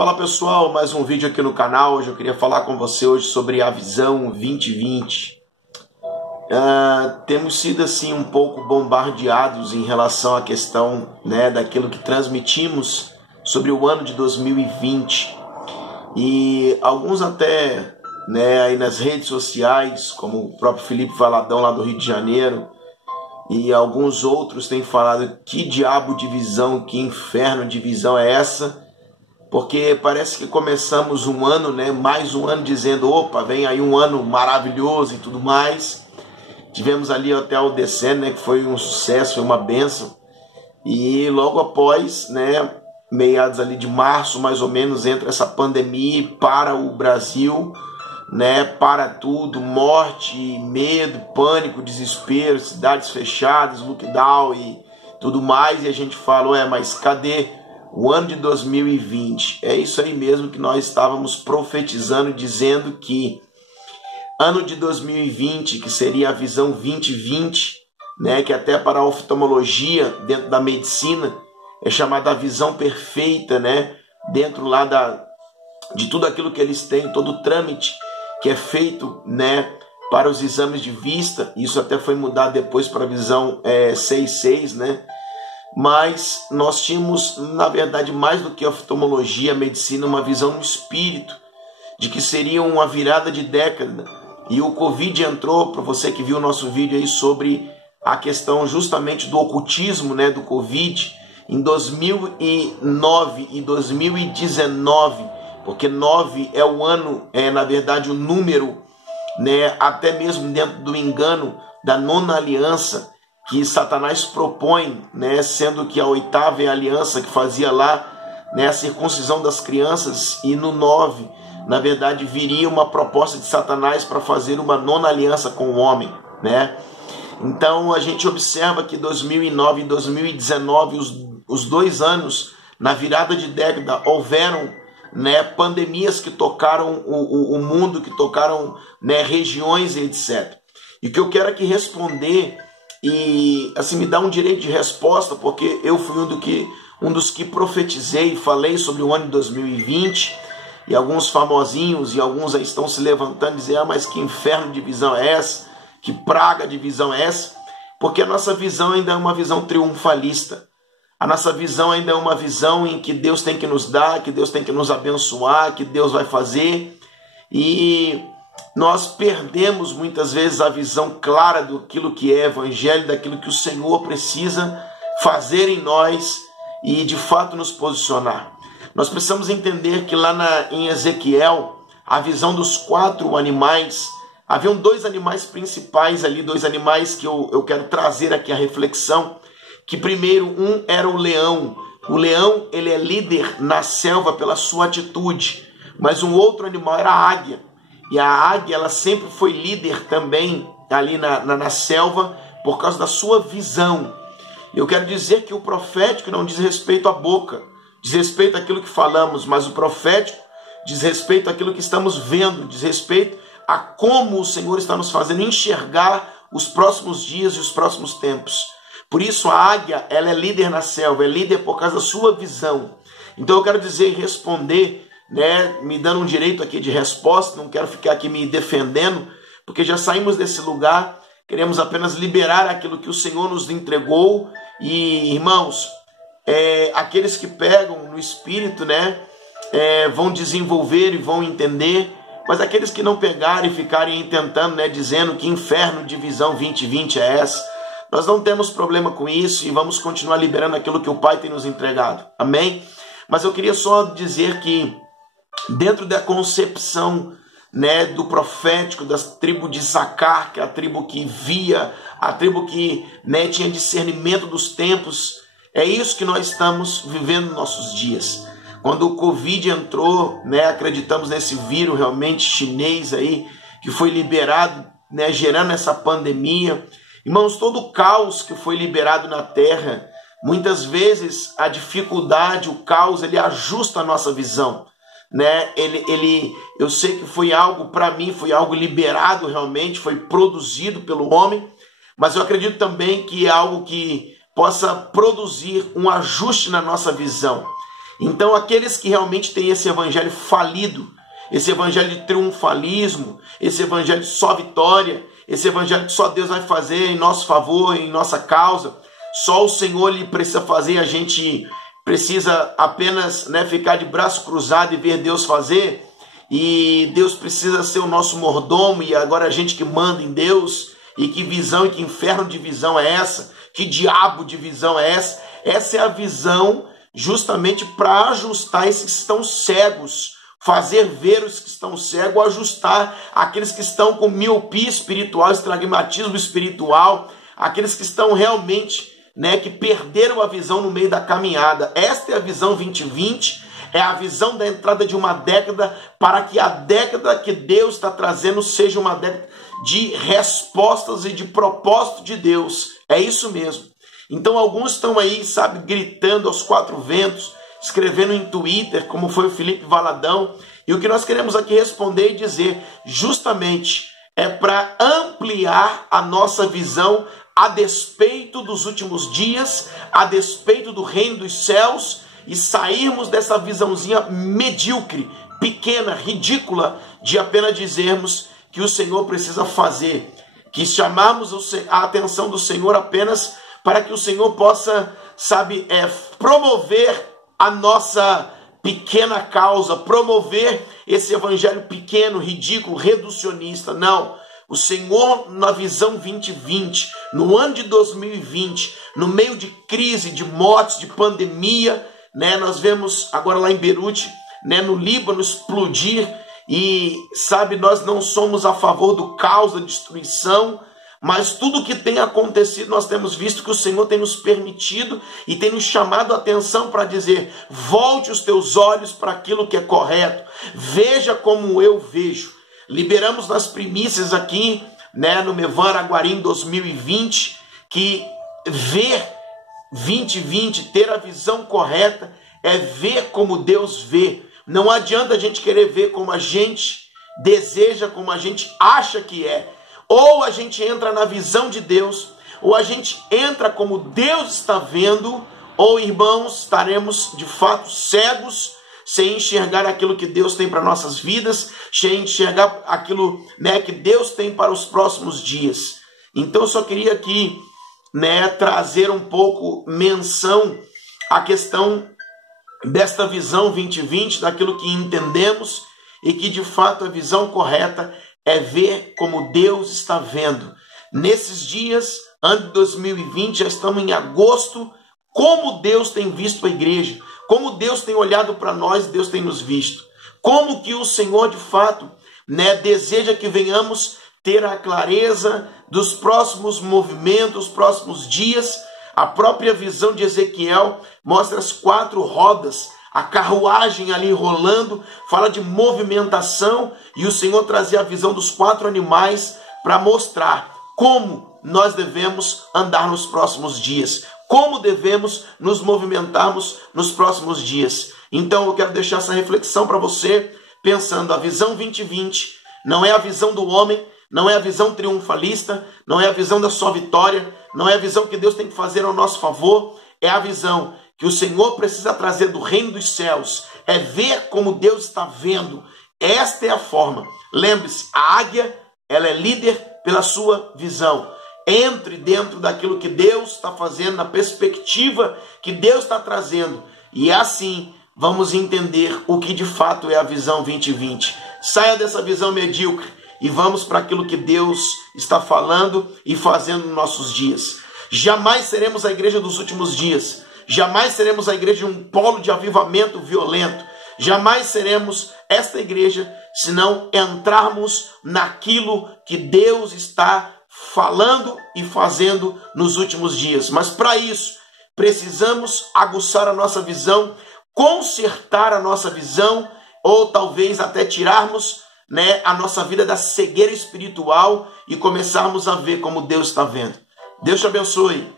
Fala pessoal, mais um vídeo aqui no canal. Hoje eu queria falar com você hoje sobre a visão 2020. Temos sido assim um pouco bombardeados em relação à questão, daquilo que transmitimos sobre o ano de 2020. E alguns até, aí nas redes sociais, como o próprio Felipe Valadão lá do Rio de Janeiro, e alguns outros têm falado: que diabo de visão, que inferno de visão é essa? Porque parece que começamos um ano, mais um ano, dizendo: opa, vem aí um ano maravilhoso e tudo mais. Tivemos ali até o Deceno, que foi um sucesso, foi uma bênção. E logo após, meados ali de março, mais ou menos, entra essa pandemia para o Brasil, para tudo, morte, medo, pânico, desespero, cidades fechadas, lockdown e tudo mais. E a gente fala: mas cadê o ano de 2020? É isso aí mesmo que nós estávamos profetizando, dizendo que ano de 2020, que seria a visão 2020, que até para a oftalmologia, dentro da medicina, é chamada a visão perfeita, dentro lá de tudo aquilo que eles têm, todo o trâmite que é feito, para os exames de vista. Isso até foi mudado depois para a visão 6.6, Mas nós tínhamos, na verdade, mais do que a oftalmologia, a medicina, uma visão no espírito, de que seria uma virada de década. E o Covid entrou, para você que viu o nosso vídeo aí sobre a questão justamente do ocultismo, do Covid, em 2009 e 2019, porque 9 é o ano, na verdade o número, até mesmo dentro do engano da nona aliança, que Satanás propõe, sendo que a 8ª é a aliança que fazia lá, a circuncisão das crianças, e no 9, na verdade, viria uma proposta de Satanás para fazer uma nona aliança com o homem, Então a gente observa que 2009 e 2019, os 2 anos, na virada de década, houveram pandemias que tocaram o mundo, que tocaram regiões e etc. E o que eu quero aqui responder, e assim me dá um direito de resposta, porque eu fui um dos que profetizei e falei sobre o ano de 2020, e alguns famosinhos e alguns aí estão se levantando e dizendo: mas que inferno de visão é essa? Que praga de visão é essa? Porque a nossa visão ainda é uma visão triunfalista. A nossa visão ainda é uma visão em que Deus tem que nos dar, que Deus tem que nos abençoar, que Deus vai fazer. E nós perdemos muitas vezes a visão clara daquilo que é evangelho, daquilo que o Senhor precisa fazer em nós e de fato nos posicionar. Nós precisamos entender que lá em Ezequiel, a visão dos 4 animais, haviam 2 animais principais ali, 2 animais que eu quero trazer aqui a reflexão, que primeiro, um era o leão. O leão, ele é líder na selva pela sua atitude, mas um outro animal era a águia. E a águia, ela sempre foi líder também ali na selva por causa da sua visão. Eu quero dizer que o profético não diz respeito à boca, diz respeito àquilo que falamos, mas o profético diz respeito àquilo que estamos vendo, diz respeito a como o Senhor está nos fazendo enxergar os próximos dias e os próximos tempos. Por isso a águia, ela é líder na selva, é líder por causa da sua visão. Então eu quero dizer e responder, me dando um direito aqui de resposta, não quero ficar aqui me defendendo, porque já saímos desse lugar, queremos apenas liberar aquilo que o Senhor nos entregou. E irmãos, aqueles que pegam no espírito, vão desenvolver e vão entender, mas aqueles que não pegarem e ficarem tentando, dizendo que inferno de visão 2020 é essa, nós não temos problema com isso e vamos continuar liberando aquilo que o Pai tem nos entregado, amém? Mas eu queria só dizer que dentro da concepção, do profético, da tribo de Issacar, que é a tribo que via, a tribo que tinha discernimento dos tempos, é isso que nós estamos vivendo nos nossos dias. Quando o Covid entrou, acreditamos nesse vírus realmente chinês aí, que foi liberado, gerando essa pandemia. Irmãos, todo o caos que foi liberado na terra, muitas vezes a dificuldade, o caos, ele ajusta a nossa visão. Eu sei que foi algo, para mim, foi algo liberado realmente, foi produzido pelo homem, mas eu acredito também que é algo que possa produzir um ajuste na nossa visão. Então aqueles que realmente têm esse evangelho falido, esse evangelho de triunfalismo, esse evangelho de só vitória, esse evangelho que só Deus vai fazer em nosso favor, em nossa causa, só o Senhor lhe precisa fazer, a gente precisa apenas, né, ficar de braço cruzado e ver Deus fazer, e Deus precisa ser o nosso mordomo, e agora a gente que manda em Deus, e que visão e que inferno de visão é essa? Que diabo de visão é essa? Essa é a visão justamente para ajustar esses que estão cegos, fazer ver os que estão cegos, ajustar aqueles que estão com miopia espiritual, estragmatismo espiritual, aqueles que estão realmente, né, que perderam a visão no meio da caminhada. Esta é a visão 2020, é a visão da entrada de uma década, para que a década que Deus está trazendo seja uma década de respostas e de propósito de Deus. É isso mesmo. Então alguns estão aí, sabe, gritando aos quatro ventos, escrevendo em Twitter, como foi o Felipe Valadão, e o que nós queremos aqui responder e dizer, justamente, é para ampliar a nossa visão a despeito dos últimos dias, a despeito do reino dos céus, e sairmos dessa visãozinha medíocre, pequena, ridícula, de apenas dizermos que o Senhor precisa fazer, que chamarmos a atenção do Senhor apenas para que o Senhor possa, sabe, promover a nossa pequena causa, promover esse evangelho pequeno, ridículo, reducionista. Não, o Senhor na visão 2020, no ano de 2020, no meio de crise, de mortes, de pandemia, né, nós vemos agora lá em Beirute, né, no Líbano, explodir, e sabe, nós não somos a favor do caos, da destruição, mas tudo que tem acontecido, nós temos visto que o Senhor tem nos permitido e tem nos chamado a atenção para dizer, volte os teus olhos para aquilo que é correto, veja como eu vejo. Liberamos nas primícias aqui, né, no Mevan Araguari 2020, que ver 2020, ter a visão correta, é ver como Deus vê. Não adianta a gente querer ver como a gente deseja, como a gente acha que é. Ou a gente entra na visão de Deus, ou a gente entra como Deus está vendo, ou, irmãos, estaremos de fato cegos, sem enxergar aquilo que Deus tem para nossas vidas, sem enxergar aquilo, né, que Deus tem para os próximos dias. Então eu só queria aqui, né, trazer um pouco menção à questão desta visão 2020, daquilo que entendemos, e que de fato a visão correta é ver como Deus está vendo. Nesses dias, ano de 2020, já estamos em agosto, como Deus tem visto a igreja, como Deus tem olhado para nós, Deus tem nos visto. Como que o Senhor de fato, né, deseja que venhamos ter a clareza dos próximos movimentos, próximos dias. A própria visão de Ezequiel mostra as 4 rodas, a carruagem ali rolando, fala de movimentação, e o Senhor trazia a visão dos 4 animais para mostrar como nós devemos andar nos próximos dias, como devemos nos movimentarmos nos próximos dias. Então eu quero deixar essa reflexão para você, pensando, a visão 2020 não é a visão do homem, não é a visão triunfalista, não é a visão da sua vitória, não é a visão que Deus tem que fazer ao nosso favor, é a visão que o Senhor precisa trazer do reino dos céus, é ver como Deus está vendo. Esta é a forma. Lembre-se, a águia, ela é líder pela sua visão. Entre dentro daquilo que Deus está fazendo, na perspectiva que Deus está trazendo, e assim vamos entender o que de fato é a visão 2020. Saia dessa visão medíocre e vamos para aquilo que Deus está falando e fazendo nos nossos dias. Jamais seremos a igreja dos últimos dias. Jamais seremos a igreja de um polo de avivamento violento. Jamais seremos esta igreja se não entrarmos naquilo que Deus está falando e fazendo nos últimos dias. Mas para isso, precisamos aguçar a nossa visão, consertar a nossa visão, ou talvez até tirarmos, né, a nossa vida da cegueira espiritual e começarmos a ver como Deus está vendo. Deus te abençoe.